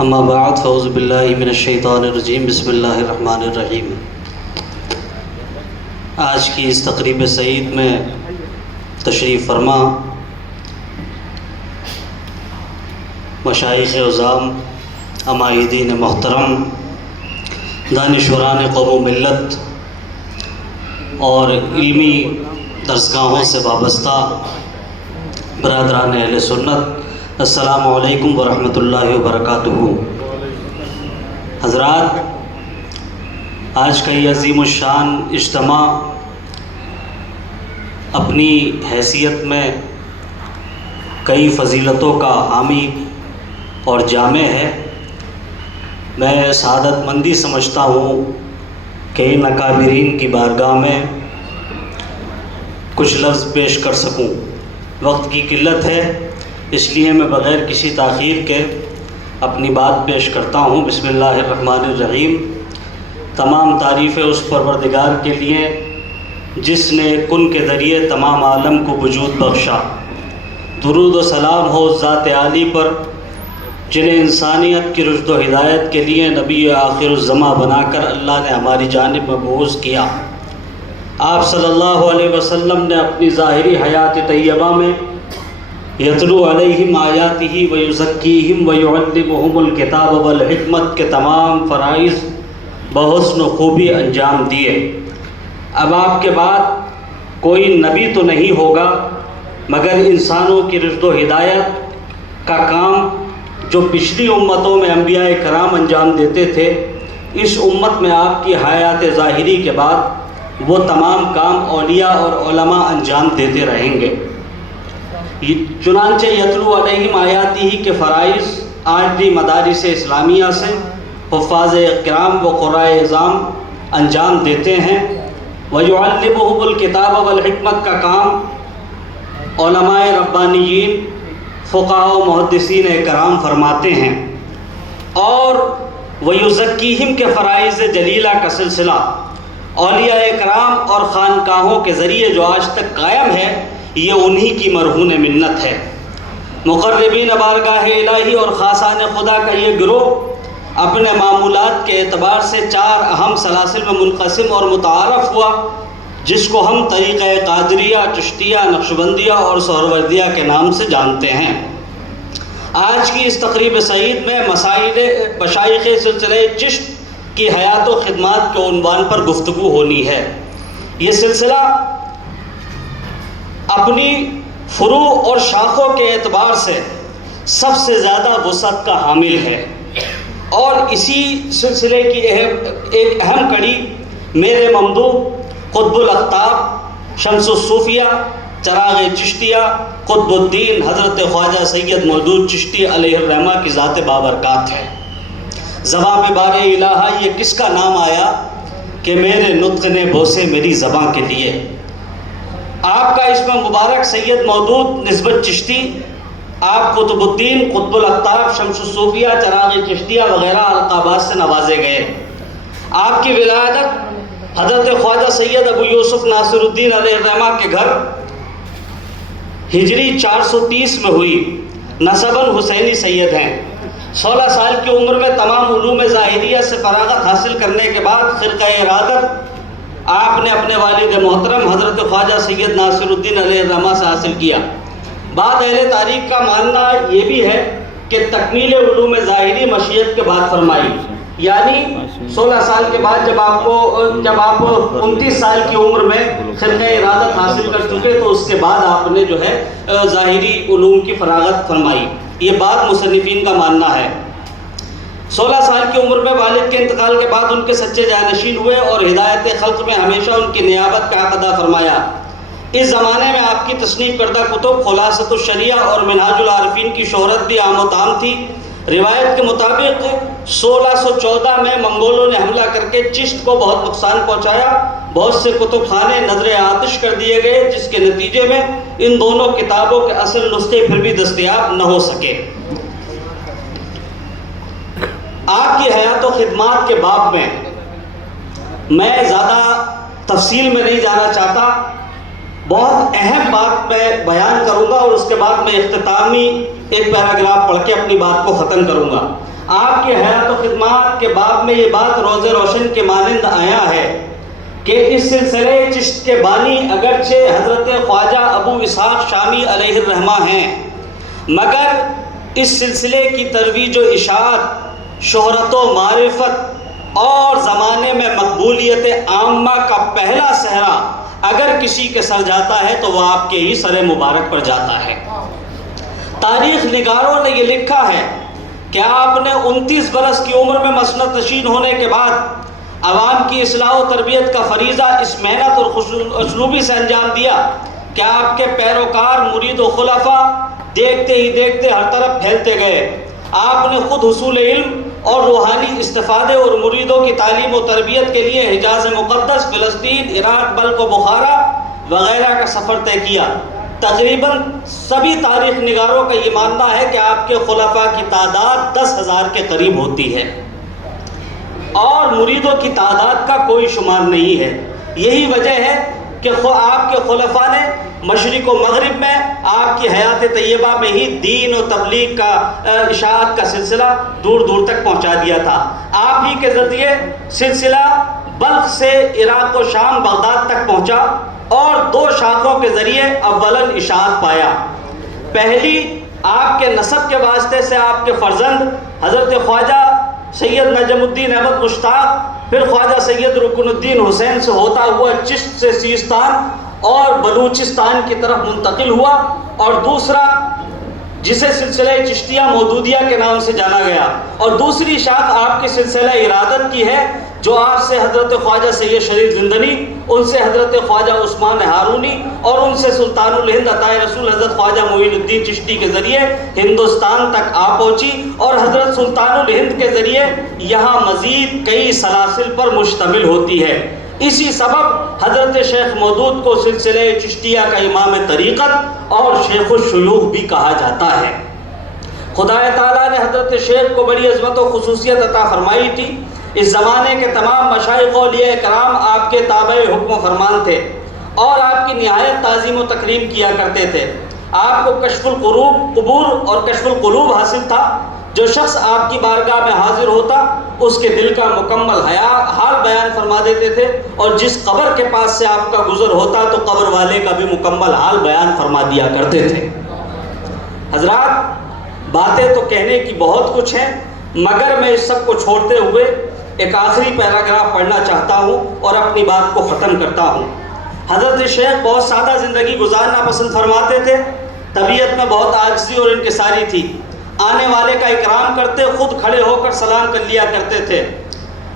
اما بعد فاعوذ باللہ من الشیطان الرجیم بسم اللہ الرحمن الرحیم۔ آج کی اس تقریب سعید میں تشریف فرما مشائخ عظام، عمائدین محترم، دانشوران قوم و ملت اور علمی درسگاہوں سے وابستہ برادران اہل سنت، السلام علیکم ورحمۃ اللہ وبرکاتہ۔ حضرات، آج کا یہ عظیم الشان اجتماع اپنی حیثیت میں کئی فضیلتوں کا حامی اور جامع ہے۔ میں سعادت مندی سمجھتا ہوں کہ ان اکابرین کی بارگاہ میں کچھ لفظ پیش کر سکوں۔ وقت کی قلت ہے، اس لیے میں بغیر کسی تاخیر کے اپنی بات پیش کرتا ہوں۔ بسم اللہ الرحمن الرحیم۔ تمام تعریفیں اس پروردگار کے لیے جس نے کن کے ذریعے تمام عالم کو وجود بخشا۔ درود و سلام ہو ذات عالی پر جنہیں انسانیت کی رشد و ہدایت کے لیے نبی آخر الزماں بنا کر اللہ نے ہماری جانب مبعوث کیا۔ آپ صلی اللہ علیہ وسلم نے اپنی ظاہری حیات طیبہ میں یتلو علیہم آیاتہ ویزکیہم ویعلمہم الکتاب والحکمت کے تمام فرائض بحسن و خوبی انجام دیے۔ اب آپ کے بعد کوئی نبی تو نہیں ہوگا مگر انسانوں کی رشد و ہدایت کا کام جو پچھلی امتوں میں انبیاء کرام انجام دیتے تھے، اس امت میں آپ کی حیات ظاہری کے بعد وہ تمام کام اولیاء اور علماء انجام دیتے رہیں گے۔ چنانچہ یتلو علیہم آیاتہ کے فرائض آج بھی مدارس اسلامیہ سے حفاظ کرام و قرائے اعظام انجام دیتے ہیں۔ وَيُعَلِّمُهُمُ الْكِتَابَ وَالْحِکْمَت کا کام علماء ربانیین، فقہاء و محدثین کرام فرماتے ہیں۔ اور وَيُزَکِّیہم کے فرائض جلیلہ کا سلسلہ اولیاء کرام اور خانقاہوں کے ذریعے جو آج تک قائم ہے، یہ انہی کی مرہون منت ہے۔ مقربین بارگاہ الہی اور خاصان خدا کا یہ گروہ اپنے معمولات کے اعتبار سے 4 اہم سلاسل میں منقسم اور متعارف ہوا، جس کو ہم طریقہ قادریہ، چشتیہ، نقشبندیہ اور سہروردیہ کے نام سے جانتے ہیں۔ آج کی اس تقریب سعید میں مسائل مشائخ سلسلہ چشت کی حیات و خدمات کے عنوان پر گفتگو ہونی ہے۔ یہ سلسلہ اپنی فروع اور شاخوں کے اعتبار سے سب سے زیادہ وسعت کا حامل ہے، اور اسی سلسلے کی ایک اہم کڑی میرے ممدوح قطب الاقطاب شمس الصوفیہ چراغ چشتیہ قطب الدین حضرت خواجہ سید مودود چشتی علیہ الرحمہ کی ذات بابرکات ہے۔ زباں پہ بار الہا یہ کس کا نام آیا کہ میرے نطق نے بوسے میری زباں کے لیے۔ آپ کا اسم مبارک سید مودود نسبت چشتی، آپ قطب الدین، قطب الاقطاب، شمس الصوفیہ، چراغ چشتیہ وغیرہ القابات سے نوازے گئے۔ آپ کی ولادت حضرت خواجہ سید ابو یوسف ناصر الدین علیہ الرحمہ کے گھر ہجری 430 میں ہوئی۔ نسباً حسینی سید ہیں۔ 16 سال کی عمر میں تمام علوم ظاہریہ سے فراغت حاصل کرنے کے بعد خرقہ ارادت آپ نے اپنے والد محترم حضرت خواجہ سید ناصر الدین علیہ الرحمہ سے حاصل کیا۔ بعد اہل تاریخ کا ماننا یہ بھی ہے کہ تکمیل علوم ظاہری مشیت کے بعد فرمائی، یعنی 16 سال کے بعد جب آپ 29 سال کی عمر میں خرقہ ارادت حاصل کر چکے تو اس کے بعد آپ نے جو ہے ظاہری علوم کی فراغت فرمائی۔ یہ بات مصنفین کا ماننا ہے۔ 16 سال کی عمر میں والد کے انتقال کے بعد ان کے سچے جانشین ہوئے اور ہدایت خلق میں ہمیشہ ان کی نیابت کا حق ادا فرمایا۔ اس زمانے میں آپ کی تصنیف کردہ کتب خلاصۃ الشریعہ اور منہاج العارفین کی شہرت بھی عام و تام تھی۔ روایت کے مطابق 1614 میں منگولوں نے حملہ کر کے چشت کو بہت نقصان پہنچایا۔ بہت سے کتب خانے نظر آتش کر دیے گئے، جس کے نتیجے میں ان دونوں کتابوں کے اصل نسخے پھر بھی دستیاب نہ ہو سکے۔ آپ کی حیات و خدمات کے باب میں زیادہ تفصیل میں نہیں جانا چاہتا، بہت اہم بات میں بیان کروں گا اور اس کے بعد میں اختتامی ایک پیراگراف پڑھ کے اپنی بات کو ختم کروں گا۔ آپ کی حیات و خدمات کے باب میں یہ بات روز روشن کے مانند آیا ہے کہ اس سلسلے چشت کے بانی اگرچہ حضرت خواجہ ابو اسحاق شامی علیہ الرحمہ ہیں، مگر اس سلسلے کی ترویج و اشاعت، شہرت و معرفت اور زمانے میں مقبولیت عامہ کا پہلا صحرا اگر کسی کے سر جاتا ہے تو وہ آپ کے ہی سر مبارک پر جاتا ہے۔ تاریخ نگاروں نے یہ لکھا ہے کہ آپ نے 29 برس کی عمر میں مسند نشین ہونے کے بعد عوام کی اصلاح و تربیت کا فریضہ اس محنت اور اسلوبی سے انجام دیا کہ آپ کے پیروکار، مرید و خلفاء دیکھتے ہی دیکھتے ہر طرف پھیلتے گئے۔ آپ نے خود حصول علم اور روحانی استفادے اور مریدوں کی تعلیم و تربیت کے لیے حجاز مقدس، فلسطین، عراق، بلخ و بخارا وغیرہ کا سفر طے کیا۔ تقریباً سبھی تاریخ نگاروں کا یہ ماننا ہے کہ آپ کے خلفاء کی تعداد 10,000 کے قریب ہوتی ہے اور مریدوں کی تعداد کا کوئی شمار نہیں ہے۔ یہی وجہ ہے کہ آپ کے خلفاء نے مشرق و مغرب میں آپ کی حیات طیبہ میں ہی دین و تبلیغ کا اشاعت کا سلسلہ دور دور تک پہنچا دیا تھا۔ آپ ہی کے ذریعے سلسلہ بلخ سے عراق و شام، بغداد تک پہنچا اور 2 شاخوں کے ذریعے اولاً اشاعت پایا۔ پہلی آپ کے نسب کے واسطے سے آپ کے فرزند حضرت خواجہ سید نجم الدین احمد مشتاق، پھر خواجہ سید رکن الدین حسین سے ہوتا ہوا چشت سے سیستان اور بلوچستان کی طرف منتقل ہوا، اور دوسرا جسے سلسلہ چشتیہ مودودیہ کے نام سے جانا گیا، اور دوسری شاخ آپ کی سلسلہ ارادت کی ہے جو آپ سے حضرت خواجہ سید شریف زندنی، ان سے حضرت خواجہ عثمان ہارونی اور ان سے سلطان الہند عطائے رسول حضرت خواجہ معین الدین چشتی کے ذریعے ہندوستان تک آ پہنچی، اور حضرت سلطان الہند کے ذریعے یہاں مزید کئی سلاسل پر مشتمل ہوتی ہے۔ اسی سبب حضرت شیخ مودود کو سلسلہ چشتیہ کا امام طریقت اور شیخ الشیوخ بھی کہا جاتا ہے۔ خدا تعالیٰ نے حضرت شیخ کو بڑی عظمت و خصوصیت عطا فرمائی تھی۔ اس زمانے کے تمام مشائخ و اولیاء کرام آپ کے تابع حکم و فرمان تھے اور آپ کی نہایت تعظیم و تکریم کیا کرتے تھے۔ آپ کو کشف القروب قبور اور کشف القلوب حاصل تھا۔ جو شخص آپ کی بارگاہ میں حاضر ہوتا اس کے دل کا مکمل حال بیان فرما دیتے تھے، اور جس قبر کے پاس سے آپ کا گزر ہوتا تو قبر والے کا بھی مکمل حال بیان فرما دیا کرتے تھے۔ حضرات، باتیں تو کہنے کی بہت کچھ ہیں، مگر میں اس سب کو چھوڑتے ہوئے ایک آخری پیراگراف پڑھنا چاہتا ہوں اور اپنی بات کو ختم کرتا ہوں۔ حضرت شیخ بہت سادہ زندگی گزارنا پسند فرماتے تھے، طبیعت میں بہت عاجزی اور انکساری تھی، آنے والے کا اکرام کرتے، خود کھڑے ہو کر سلام کر لیا کرتے تھے،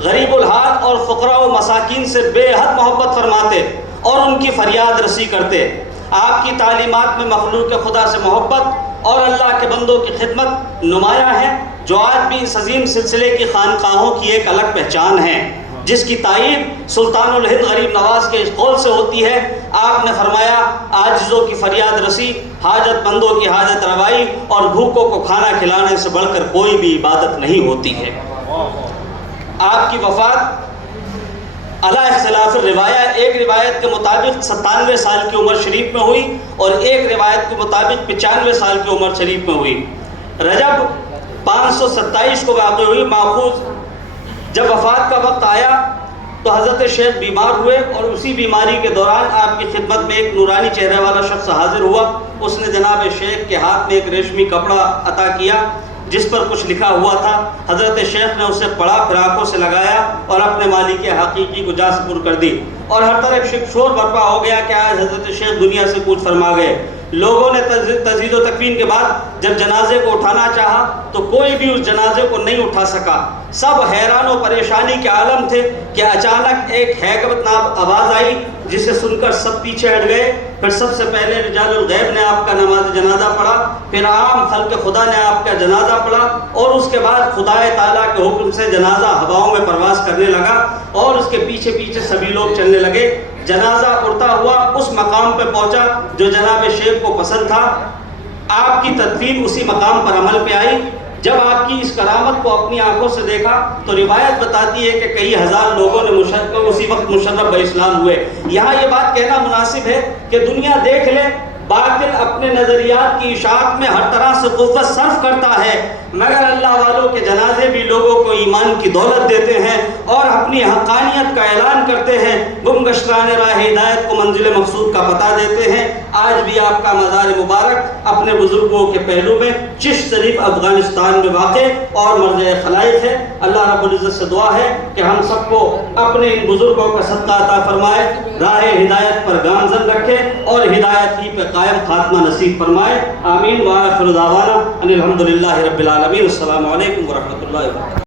غریب الحال اور فقراء و مساکین سے بے حد محبت فرماتے اور ان کی فریاد رسی کرتے۔ آپ کی تعلیمات میں مخلوق خدا سے محبت اور اللہ کے بندوں کی خدمت نمایاں ہے، جو آج بھی اس عظیم سلسلے کی خانقاہوں کی ایک الگ پہچان ہے، جس کی تائید سلطان الہند غریب نواز کے اس قول سے ہوتی ہے۔ آپ نے فرمایا، عاجزوں کی فریاد رسی، حاجت مندوں کی حاجت روائی اور بھوکوں کو کھانا کھلانے سے بڑھ کر کوئی بھی عبادت نہیں ہوتی ہے۔ آپ کی وفات علی اختلاف الروایہ، ایک روایت کے مطابق 97 سال کی عمر شریف میں ہوئی اور ایک روایت کے مطابق 95 سال کی عمر شریف میں ہوئی۔ رجب 527 کو واقع ہوئی۔ ماخوذ جب وفات کا وقت آیا تو حضرت شیخ بیمار ہوئے اور اسی بیماری کے دوران آپ کی خدمت میں ایک نورانی چہرے والا شخص حاضر ہوا۔ اس نے جناب شیخ کے ہاتھ میں ایک ریشمی کپڑا عطا کیا جس پر کچھ لکھا ہوا تھا۔ حضرت شیخ نے اسے پڑھا، پھر آنکھوں سے لگایا اور اپنے مالک حقیقی کو جا سپر کر دی، اور ہر طرف شک شور برپا ہو گیا کہ آج حضرت شیخ دنیا سے کوچ فرما گئے۔ لوگوں نے تجہیز و تکفین کے بعد جب جنازے کو اٹھانا چاہا تو کوئی بھی اس جنازے کو نہیں اٹھا سکا۔ سب حیران و پریشانی کے عالم تھے کہ اچانک ایک ہیبت ناک آواز آئی جسے سن کر سب پیچھے ہٹ گئے۔ پھر سب سے پہلے رجال الغیب نے آپ کا نماز جنازہ پڑھا، پھر عام خلق خدا نے آپ کا جنازہ پڑھا، اور اس کے بعد خدا تعالیٰ کے حکم سے جنازہ ہواؤں میں پرواز کرنے لگا اور اس کے پیچھے پیچھے سبھی لوگ چلنے لگے۔ جنازہ اڑتا ہوا اس مقام پہ پہنچا جو جناب شیخ کو پسند تھا۔ آپ کی تدفین اسی مقام پر عمل پہ آئی۔ جب آپ کی اس کرامت کو اپنی آنکھوں سے دیکھا تو روایت بتاتی ہے کہ کئی ہزار لوگوں نے اسی وقت مشرف بہ اسلام ہوئے۔ یہاں یہ بات کہنا مناسب ہے کہ دنیا دیکھ لے، باطل اپنے نظریات کی اشاعت میں ہر طرح سے قوت صرف کرتا ہے، مگر اللہ والوں کے جنازے ایمان کی دولت دیتے ہیں اور اپنی حقانیت کا اعلان کرتے ہیں، گمگشتان راہ ہدایت کو منزل مقصود کا پتہ دیتے ہیں۔ آج بھی آپ کا مزار مبارک اپنے بزرگوں کے پہلو میں چشت شریف افغانستان میں واقع اور مرجع خلائق ہے۔ اللہ رب العزت سے دعا ہے کہ ہم سب کو اپنے ان بزرگوں کا صدقہ عطا فرمائے، راہ ہدایت پر گامزن رکھے اور ہدایت ہی پہ قائم خاتمہ نصیب فرمائے۔ آمین وآخر دعوانا ان الحمدللہ رب العالمین۔ السلام علیکم ورحمۃ اللہ وبرکاتہ۔